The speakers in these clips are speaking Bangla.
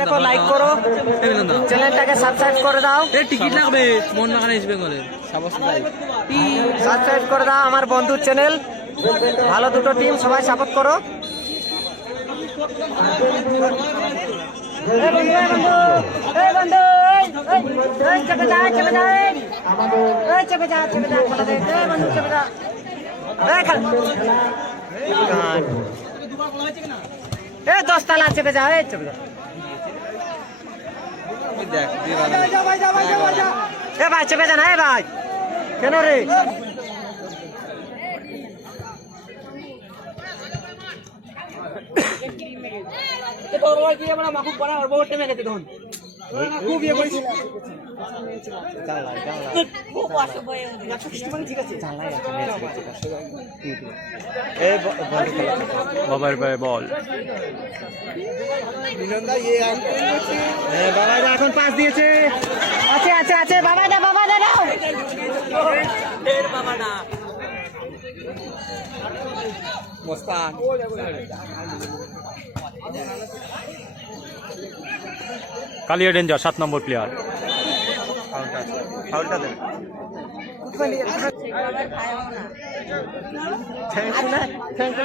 দেখো লাইক করো, চ্যানেলটাকে সাবস্ক্রাইব করে দাও। টিকিট লাগবে মোহনবাগান ইস্ট বেঙ্গলের সাবস্ক্রাইব করে দাও আমার বন্ধুর চ্যানেল। ভালো দুটো টিম, সবাই সাপোর্ট করো। দশতলা চেপে যা, চেপে যা। ভাই চেপে যান, ভাই কেন রে? বাবার ভাই বল বাবা এখন পাস দিয়েছে, আছে আছে আছে, বাবা দা বাবা দা দাও। মোস্তান কালিয়া ডেঞ্জার 7 নম্বর প্লেয়ার। ফাউলটা দেন,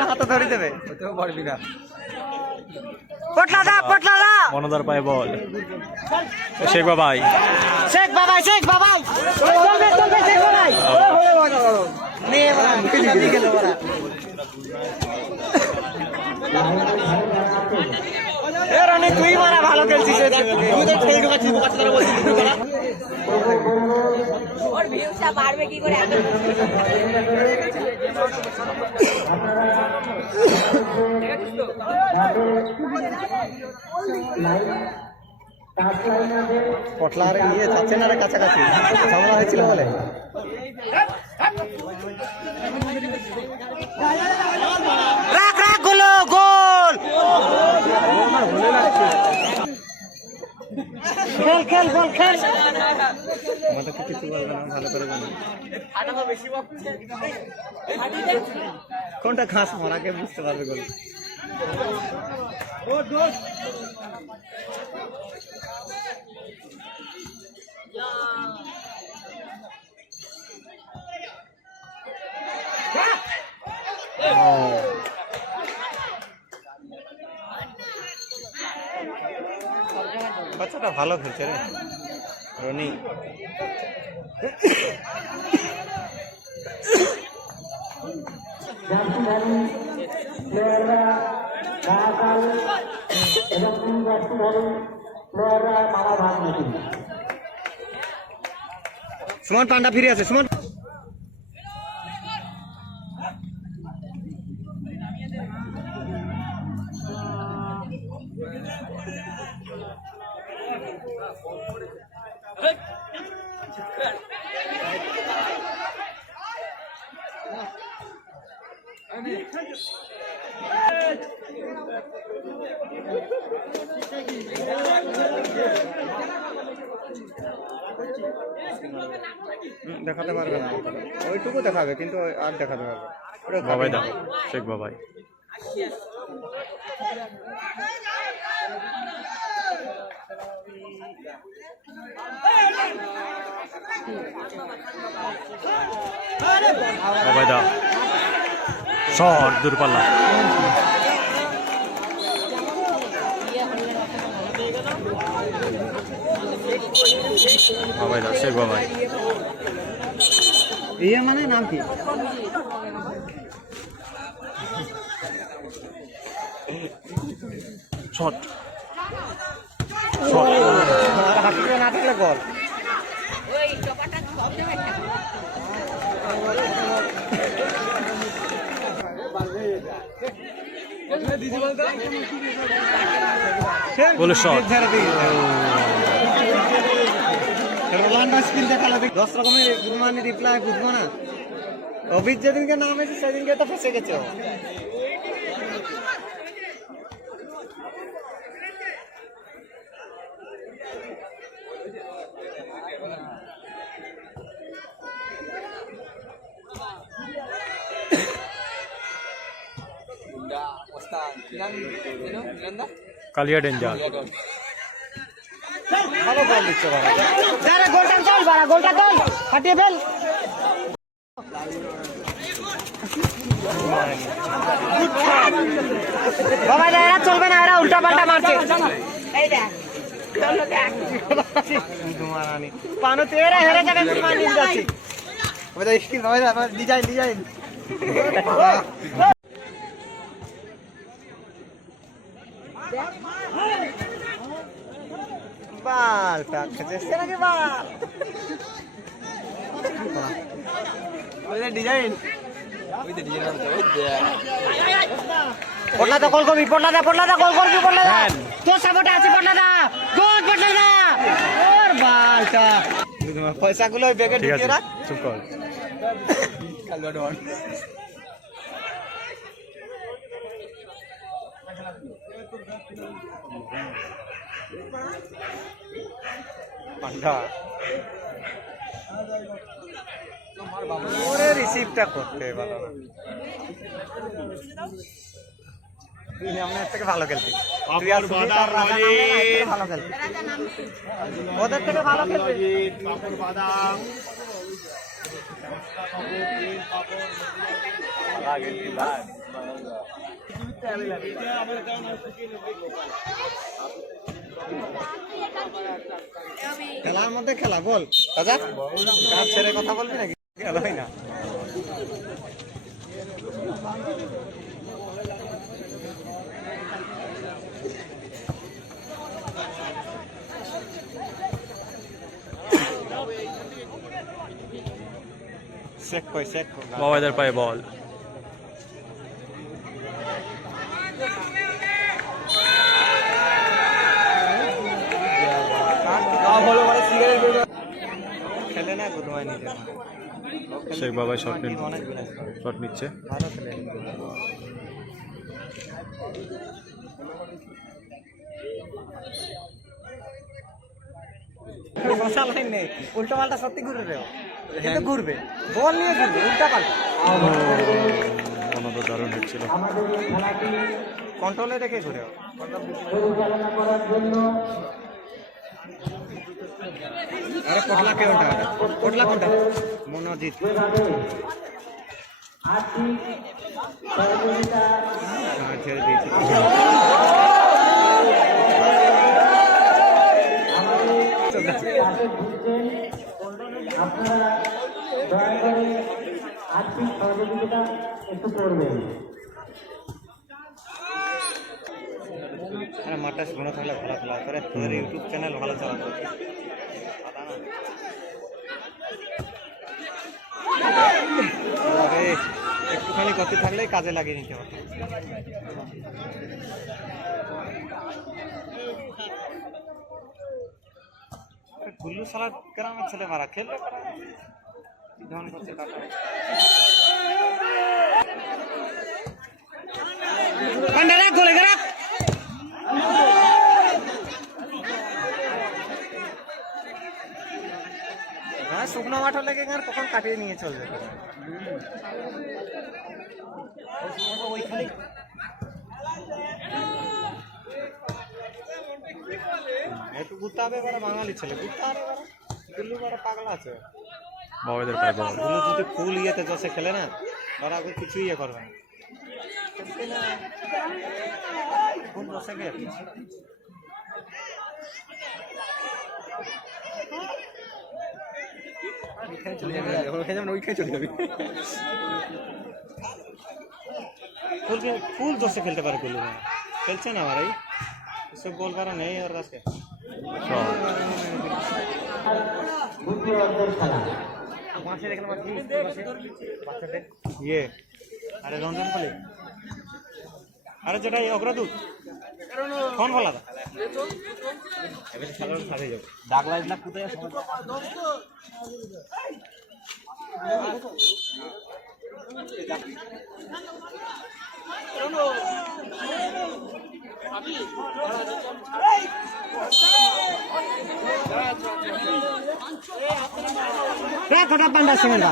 হাতে ধরে দেবে। পটলা দা পটলা দা, মনোদার পায়ে বল। শেখ বাবাই, শেখ বাবাই, শেখ বাবাই চলবে চলবে, শেখ বাবাই নিয়ে বড়া দিকে গেল বড়া। এ রানি তুই মারা ভালো খেলছিস, তুই তো খেলে ঢোকাচ্ছিস, বাচ্চারা বলছিস তুই বড়া। ওর ভিউটা বাড়বে কি করে? পটলার ইয়ে যাচ্ছে না রে, কাছাকাছি ঝামেলা হয়েছিল বলে। রাখ রাখ, গোল গোল, খেল খেল গোল খেল। আমাদের কিছু বলবে না, ভালো করে জানি কোনটা ঘাস মারাকে বুঝতে পারবে গোল। বাচ্চাটা ভালো খেলছে রে রনি। সুমন পান্ডা ফিরে আছে, সুমন দেখাতে পারবে না, ওইটুকু দেখাবে কিন্তু আর দেখাতে পারবে। বাবাই দা, শেখ বাবাই। বাবাই দা শট দূরপাল্লা। বাবাই দা, শেখ বাবাই। ইয়ে মানে নাম কি? শট হাঁটতে না থাকলে বল। ওই টপাটা সব দেবে একটা। গোলের শট। 10 রকমের গুদমানি রিপ্লাই বুঝবো না। অভিজ যেদিনকে নাম এসে সেদিনকে তো ফেসে গেছে। কালিয়া ডেঞ্জার। ভালো বল দিচ্ছে বাবা আরে গোলটা চল বাড়া গোলটা চল ফাটিয়ে ফেল বাবা এরা চলবে না এরা উল্টা পাল্টা মারছে এই দেখ চলো দেখ তোমারানি পানো তেরা হেরে যাবে তোমার নিয়ে যাচ্ছে ওই তো স্কিল বাবা ডিজাইন বাল কাছে নাকি বাল ওই ডিজাইন পটলাদা কল করবি পটলাদা কল করবি পটলাদা তোর সাপোর্টে আছে পটলাদা গোল পটলাদা ওর বালটা পয়সাগুলো ওই ব্যাগে ঠিক ঢুকিয়ে আছে রাখ চুপ কর পান্ডা ওরে রিসিভটা করতে ভালো না তুই আমরা এর থেকে ভালো খেলতি তুই আর সুজিত আর রাজা নামলে না, এর থেকে ভালো খেলতি ওদের থেকে ভালো খেলতি খেলার মধ্যে খেলা বল রাজা কাজ ছেড়ে কথা বলবি নাকি খেলাই না চেক কই বাবাইদের পায়ে বল খেলে না কোথায় নিতে শেখ বাবাই শট অনেক বিলাস করে শট নিচ্ছে ভালো খেলে মশা লাইন নেই উল্টো পাল্টা সত্যি ঘুরে রে কিন্তু ঘুরবে বল নিয়ে ঘুরবে উল্টা পাল্টা কোনো তো দারুণ হচ্ছিল কন্ট্রোলে রেখে ঘুরে আরে পটলা কে ওটা পটলা কোনটা মনোজিৎ ছেড়ে দিয়েছি আপনারা দয়া করে আর্থিক সহযোগিতা একটু করবেন। মাঠটা শুনে থাকলে ভালো খেলা করে তোদের ইউটিউব চ্যানেল ভালো চালাতো একটুখানি গতি থাকলেই কাজে লাগিয়ে নিতে হবে গুল্লু সালার গ্রামের ছেলে মারা খেললে ধন করছে কাটা গোলে গেরা হ্যাঁ শুকনো মাঠ হলে কখন কাটিয়ে নিয়ে চলে যেত একটু ঘুরতে হবে এবারে বাঙালি ছেলে ঘুরতে হবে এবারে দিল্লি বড় পাগলা আছে বাবাইদের পায়ে বল ওগুলো যদি ফুল ইয়েতে জসে খেলে না ওরা কিছু ইয়ে করবে না ফুল জসে গিয়ে ফুল জসে খেলতে পারে গুলো খেলছে না আমার সব বল করা নেই আর আজকে ইয়ে আরে রঞ্জন বলে আরে যেটা অগ্রদূত ফোন বলা ডাক লাইট না কোথায় কটা পান্ডা সিমেন্ট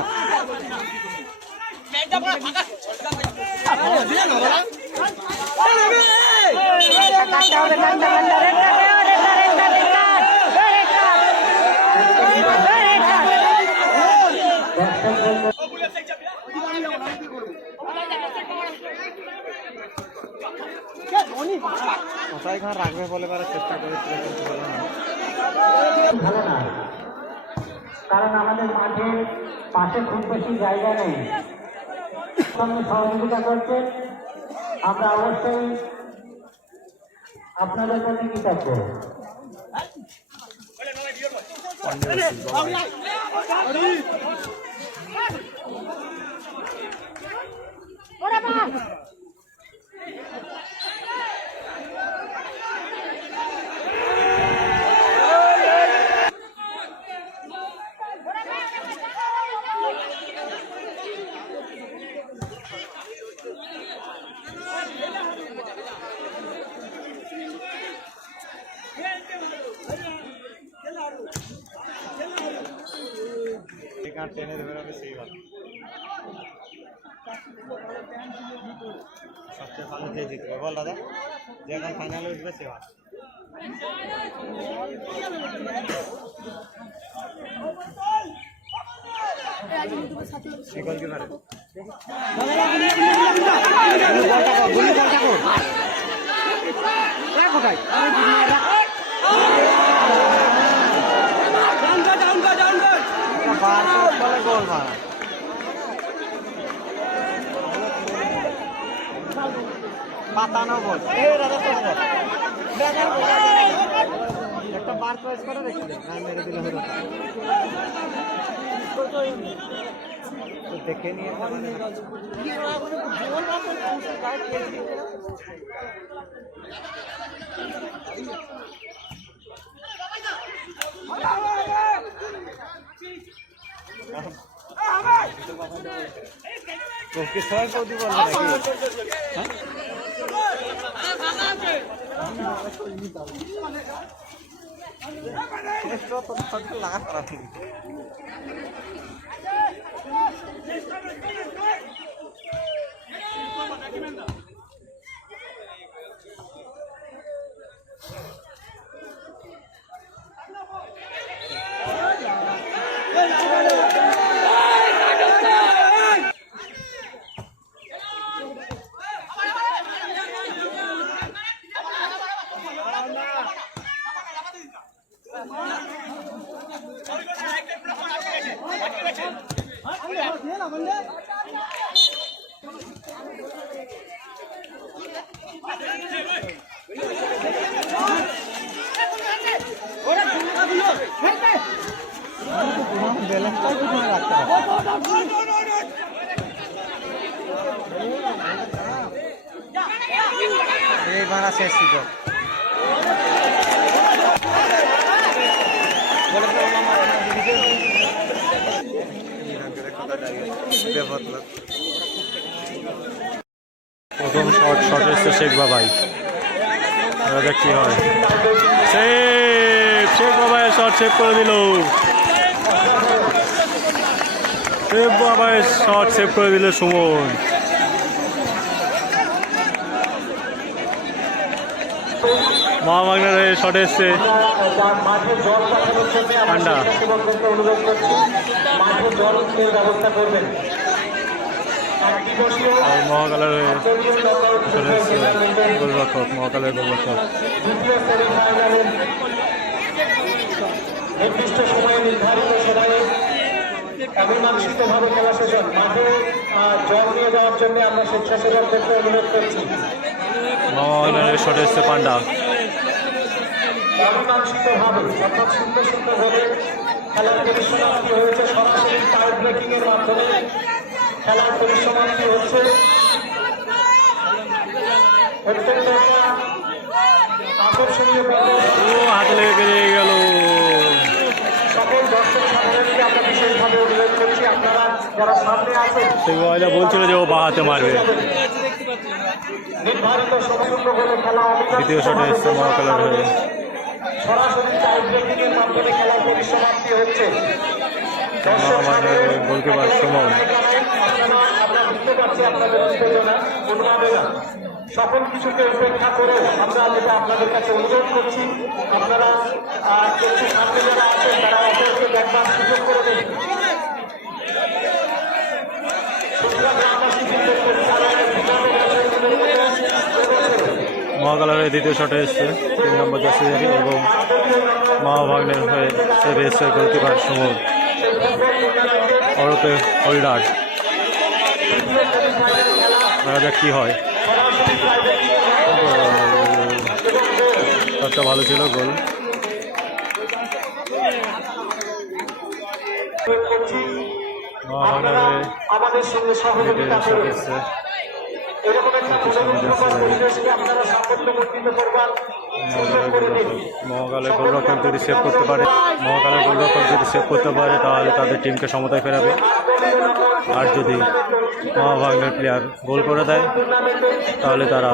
ভালো না, কারণ আমাদের মাঠের পাশে খুব বেশি জায়গা নেই। সঙ্গে সহযোগিতা করছে, আমরা অবশ্যই আপনাদের প্রতি কৃতজ্ঞ। টেনে দেবে না সেই ভালো, সবচেয়ে ভালো যে জিতবে বল দাদা, যে এখন ফাইনালে উঠবে সে ভালো। গোল মারা পাতানো বল, একটা বার চয়েস করে রেখে দেয়, মেরে দিলে হলো। দেখে নিয়ে সবাই কৌদি বলবে লাগা করা ঠিক। এই বানা শেষ ছিল। প্রথম শট এসছে শেখ বাবাই, দেখ কি হয়। শেখ বাবাই শট সেভ করে দিল, শেখ বাবাই শট সেভ করে দিল সুমন। মহামাগনার শট এসছে ঠান্ডা, আর মহাকালের শট এসছে গোলরক্ষক, মহাকালের গোলরক্ষক। নির্দিষ্ট সময়ে নির্ধারিত সময়ে অমীমাংসিতভাবে খেলা শেষ। মাঠে জল নিয়ে যাওয়ার জন্য আমরা স্বেচ্ছাসেবকদেরকে অনুরোধ করছি। মহামাগনার শট এসছে পান্ডা। অমীমাংসিতভাবে অর্থাৎ সুন্দরভাবে খেলার পরিসমাপ্তি হয়েছে, সরাসরি টাই ব্রেকিং এর মাধ্যমে খেলার পরিসমাপ্তি হচ্ছে। অত্যন্ত আকর্ষণীয় হাতে লেগে গেল। সকল দর্শক সাধারণকে আমরা বিশেষভাবে অনুরোধ করছি, আপনারা যারা সামনে আছেন বলছিল যে ও বা হাতে মারবে। নির্ধারিত সম্পূর্ণ হলে খেলা দ্বিতীয় শটে এসছে মহাকালের হয়ে, সরাসরি টাই ব্রেকিং এর মাধ্যমে খেলার পরিসমাপ্তি হচ্ছে। গোলকিপার সুমন। আমরা বুঝতে পারছি আপনাদের উত্তেজনা, উন্মাদনা, সকল কিছুকে উপেক্ষা করে আমরা যেটা আপনাদের কাছে অনুরোধ করছি, আপনারা একটু সামনে যারা আছেন তারা অপরকে দেখবার সুযোগ করে দেন। মহাকালের হয়ে দ্বিতীয় শটে এসছে 3 নম্বর জার্সি এবং মহাভাগ্নের হয়ে সেভে এসছে গোলকিপার সুমন অরতে হোল্ডার। দেখা যাক কি হয়। শটটা ভালো ছিল, গোল। আমাদের সঙ্গে সহযোগিতা করে এরকম একটা পরিবেশকে আপনারা সাফল্যমণ্ডিত করবার সুযোগ করে দিন। মহাকালের গোলরক্ষক যদি সেভ করতে পারে, মহাকালের গোলরক্ষক যদি সেভ করতে পারে তাহলে তাদের টিমকে সমতায় ফেরাবে। আর যদি মহাভাগ্নের প্লেয়ার গোল করে দেয় তাহলে তারা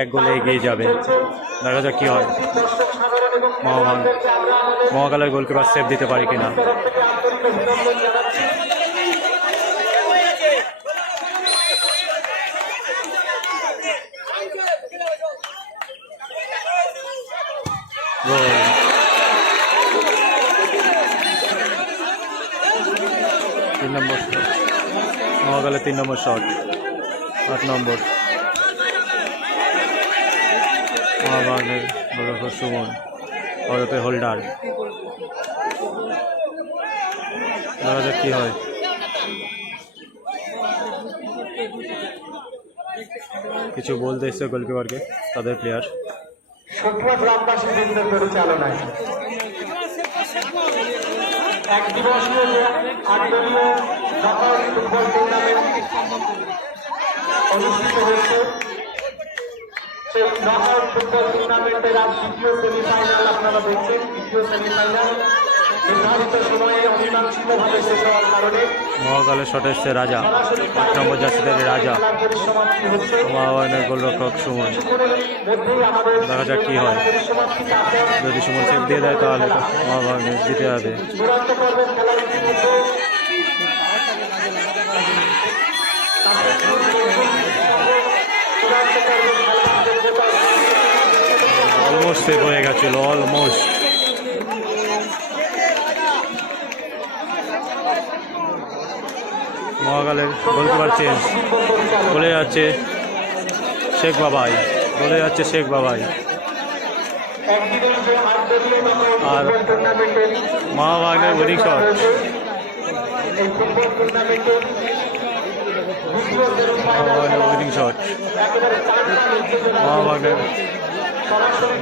1 গোলে এগিয়ে যাবে। দেখা যাক কি হয়। মহাকালের গোলকিপার সেভ দিতে পারে কিনা। মহাকালের 3 নম্বর শট, 8 নম্বর মহাভাগ্নের গোলরক্ষক সুমন অরতে হোল্ডার। দেখা যাক কি হয়। কিছু বলতে এসছে গোলকিপারকে তাদের প্লেয়ার। সন্ধ্যা গ্রামবাসী বৃন্দের পরিচালনায় এক দিবসীয় যে 8 দলীয় নকআউট ফুটবল টুর্নামেন্ট অনুষ্ঠিত হয়েছে, সেই নকআউট ফুটবল টুর্নামেন্টের আজ দ্বিতীয় সেমিফাইনাল আপনারা দেখছেন। দ্বিতীয় সেমিফাইনাল নির্ধারিত সময়ে অমীমাংসিতভাবে শেষ হওয়ার কারণে মহাকালের শটে এসছে রাজা, 8 নম্বর জার্সি থেকে রাজা, মহাভাগ্নের গোলরক্ষক সুমন। দেখা যাক কি হয়। যদি সুমন সেভ দিয়ে দেয় তাহলে মহাভাগ্নের জিতে যাবে। চূড়ান্ত পর্বের খেলার ইতিমধ্যে অলমোস্ট সেভ হয়ে গেছিল, অলমোস্ট। মহাকালের গোলকিপার চেঞ্জ, বলে যাচ্ছে শেখ বাবাই, বলে যাচ্ছে শেখ বাবাই। আর মহাভাগ্নের উইনিং শট, উইনিং শট। মহাভাগ্নের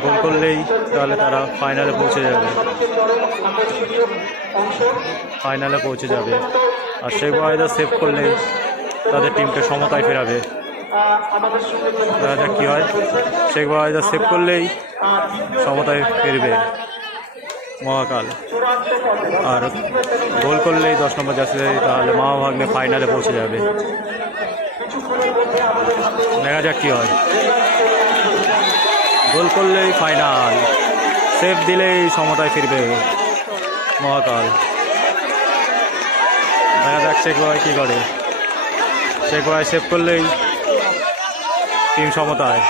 গোল করলেই তাহলে তারা ফাইনালে পৌঁছে যাবে, ফাইনালে পৌঁছে যাবে। আর শেখ ওয়াহিদা সেভ করলেই তাদের টিমকে সমতায় ফেরাবে। দেখা যাক কী হয়। শেখ ওয়াহিদা সেভ করলেই সমতায় ফিরবে মহাকাল, আর গোল করলেই 10 নম্বর জার্সি তাহলে মহাভাগ্নে ফাইনালে পৌঁছে যাবে। দেখা যাক কী হয়। গোল করলেই ফাইনাল, সেভ দিলেই সমতায় ফিরবে মহাকাল। দেখা যাক শেখ ভাই কী করে। শেখ ভাই সেভ করলেই টিম সমতায়।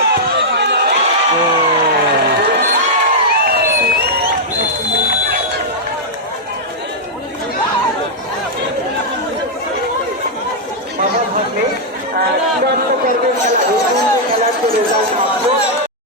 তো